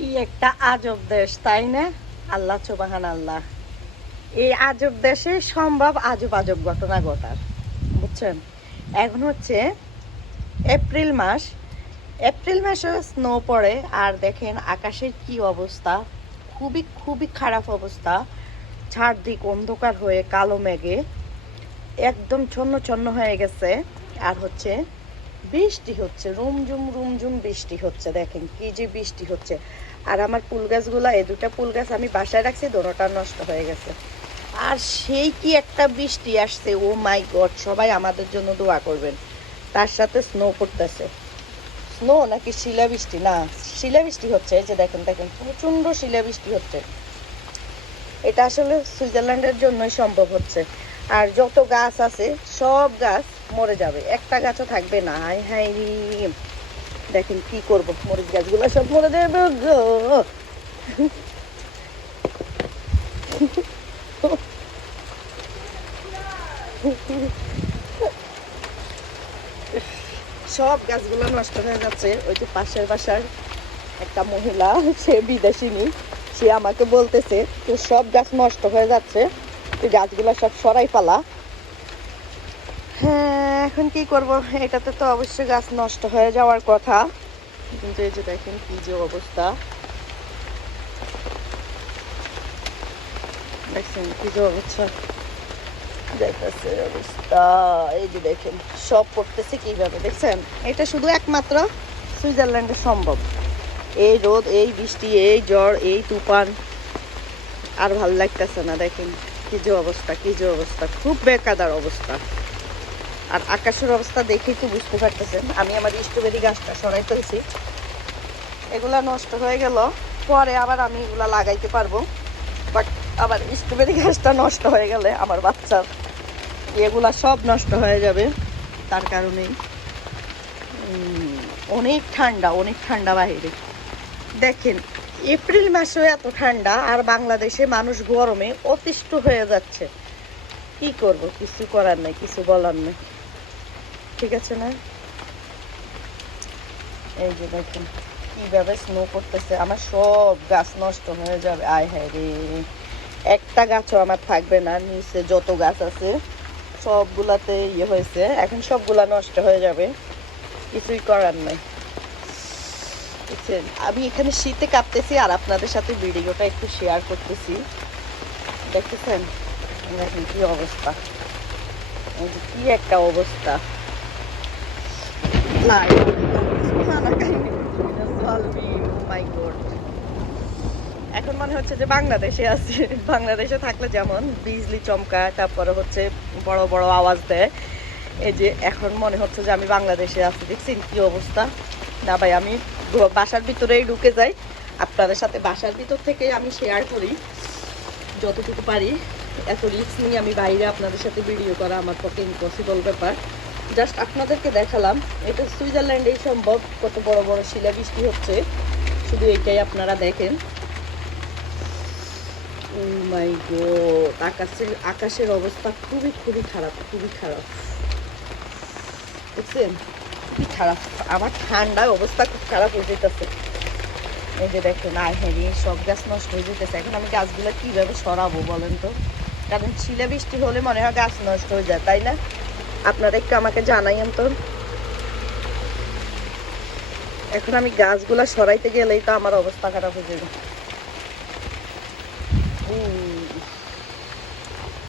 কি একটা আজব দেশ, তাই না? আল্লাহ চোবাহান আল্লাহ। এই আজব দেশে সম্ভব আজব আজব ঘটনা ঘটার, বুঝছেন? এখন হচ্ছে এপ্রিল মাস। এপ্রিল মাসে স্নো পড়ে, আর দেখেন আকাশের কি অবস্থা? খুবই খুবই খারাপ অবস্থা। চারদিক অন্ধকার হয়ে কালো মেঘে একদম ছন্ন ছন্ন হয়ে গেছে। আর হচ্ছে বৃষ্টি হচ্ছে, রুমঝুম রুমঝুম বৃষ্টি হচ্ছে, দেখেন কি যে বৃষ্টি হচ্ছে। আর আমার ফুল গাছগুলা, এই দুটা ফুল গাছ আমি বাসায় রাখছি, দোনোটা নষ্ট হয়ে গেছে। আর সেই কি একটা বৃষ্টি আসছে, ও মাই গড, সবাই আমাদের জন্য দোয়া করবেন। তার সাথে স্নো পড়তেছে। স্নো নাকি শিলাবৃষ্টি না শিলাবৃষ্টি হচ্ছে যে দেখেন দেখেন প্রচণ্ড শিলাবৃষ্টি হচ্ছে। এটা আসলে সুইজারল্যান্ডের জন্যই সম্ভব হচ্ছে। আর যত গাছ আছে, সব গাছ মরে যাবে। একটা গাছও থাকবে না। হাই হাই দেখেন কি করব, মরিচ গাছগুলো সব মরে যাবে, গো। সব গাছগুলো নষ্ট হয়ে যাচ্ছে। ওই যে পাশের বাসার একটা মহিলা, সে বিদেশিনী, সে আমাকে বলতেছে তো সব গাছ নষ্ট হয়ে যাচ্ছে গাছগুলো সব সরাই ফেলা। এখন কি করব? এটাতে তো অবশ্যই গাছ নষ্ট হয়ে যাওয়ার কথা। কিন্তু এই যে দেখেন কি যে অবস্থা। দেখছেন কি যে অবস্থা? দেখতেছে অবস্থা। এই যে দেখেন, সব পড়তেছে কীভাবে? দেখছেন? এটা শুধু একমাত্র সুইজারল্যান্ডে সম্ভব। এই রোদ, এই বৃষ্টি, এই ঝড় এই তুফান আর ভালো লাগতেছে না। দেখেন কি যে অবস্থা, কি যে অবস্থা। খুব বেকাদার অবস্থা। আর আকাশের অবস্থা দেখেই তো বুঝতে পারতেছেন। আমি আমার স্ট্রবেরি গাছটা সরাই ফেলছি। এগুলা নষ্ট হয়ে গেল। পরে আবার আমি এগুলা লাগাইতে পারব। বাট আবার স্ট্রবেরি গাছটা নষ্ট হয়ে গেলে আমার বাচ্চার এগুলা সব নষ্ট হয়ে যাবে। তার কারণেই উম, অনেক ঠান্ডা অনেক ঠান্ডা বাইরে। দেখেন এপ্রিল মাসেও এত ঠান্ডা আর বাংলাদেশে মানুষ গরমে অতিষ্ঠ হয়ে যাচ্ছে। কি করব? কিছু করার নেই কিছু বলার নেই। ঠিক আছে না? এই যে দেখেন, কীভাবে স্নো করতেছে আমার সব গাছ নষ্ট হয়ে যাবে। আয় হ্যাঁ রে। একটা গাছও আমার থাকবে না, নিচে যত গাছ আছে, সবগুলাতে ইয়ে হয়েছে। এখন সবগুলা নষ্ট হয়ে যাবে। কিছুই করার নাই? আমি এখানে শীতে কাঁপতেছি আর আপনাদের সাথে ভিডিওটা একটু শেয়ার করতেছি। দেখতেছেন? দেখেন কি অবস্থা। কি একটা অবস্থা। My God. এখন মনে হচ্ছে যে বাংলাদেশে আছি। বাংলাদেশে থাকলে যেমন বিজলি চমকা, তারপরে হচ্ছে বড় বড় আওয়াজ দেয়। এই যে এখন মনে হচ্ছে যে আমি বাংলাদেশে আছি, দেখছেন কি অবস্থা? না ভাই, আমি বাসার ভিতরেই ঢুকে যাই। আপনাদের সাথে বাসার ভিতর থেকে আমি শেয়ার করি, যতটুকু পারি। এত রিস্ক নিয়ে আমি বাইরে আপনাদের সাথে ভিডিও করা আমার পক্ষে ইম্পসিবল ব্যাপার। জাস্ট আপনাদেরকে দেখালাম, এটা সুইজারল্যান্ডেই সম্ভব, কত বড় বড় শিলাবৃষ্টি হচ্ছে। শুধু এটাই আপনারা দেখেন। গড আকাশের আকাশের অবস্থা খুবই খুবই খারাপ খুবই খারাপ। বুঝছেন খুবই খারাপ। আমার ঠান্ডায় অবস্থা খুব খারাপ হয়ে যেতেছে। এই যে দেখেন, আয় হেরি সব গাছ নষ্ট হয়ে যেতেছে। এখন আমি গাছগুলো কীভাবে সরাবো বলেন তো? কারণ শিলা বৃষ্টি হলে মনে হয় গাছ নষ্ট হয়ে যায়, তাই না? আপনারা একটু আমাকে জানাইন তো। এখন আমি গাছগুলা সরাইতে গেলেই তো আমার অবস্থা খারাপ হয়ে যাবে।